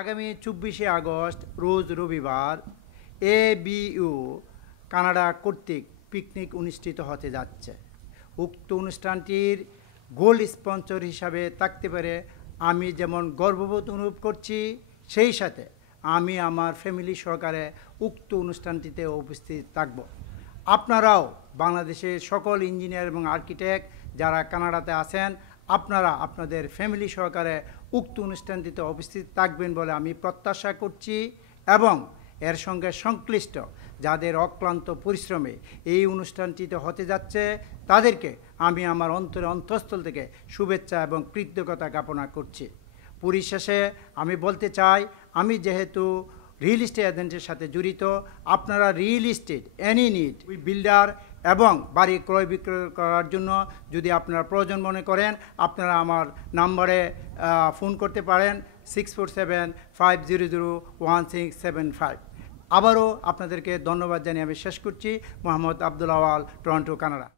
আগামী 24শে আগস্ট রোজ রবিবার ABU Canada কর্তৃক পিকনিক অনুষ্ঠিত হতে যাচ্ছে। উক্ত অনুষ্ঠানটির গোল্ড স্পন্সর হিসাবে থাকতে পারে আমি যেমন গর্ববোধ অনুভব করছি, সেই সাথে আমি আমার ফ্যামিলি সহকারে উক্ত অনুষ্ঠানটিতে উপস্থিত থাকব। আপনারাও বাংলাদেশের সকল ইঞ্জিনিয়ার এবং আর্কিটেক্ট যারা কানাডাতে আছেন, আপনারা আপনাদের ফ্যামিলি সহকারে উক্ত অনুষ্ঠানটিতে উপস্থিত থাকবেন বলে আমি প্রত্যাশা করছি এবং এর সঙ্গে সংশ্লিষ্ট যাদের অক্লান্ত পরিশ্রমে এই অনুষ্ঠানটিতে হতে যাচ্ছে তাদেরকে আমি আমার অন্তঃস্থল থেকে শুভেচ্ছা এবং কৃতজ্ঞতা জ্ঞাপনা করছি। পরিশেষে আমি বলতে চাই, আমি যেহেতু রিয়েল এস্টেট এজেন্টের সাথে জড়িত, আপনারা real estate any need builder এবং বাড়ি ক্রয় বিক্রয় করার জন্য যদি আপনারা প্রয়োজন মনে করেন, আপনারা আমার নাম্বারে ফোন করতে পারেন 6475001675। আবারও আপনাদেরকে ধন্যবাদ জানিয়ে আমি শেষ করছি। মোহাম্মদ আব্দুল আওয়াল, টরন্টো, কানাডা।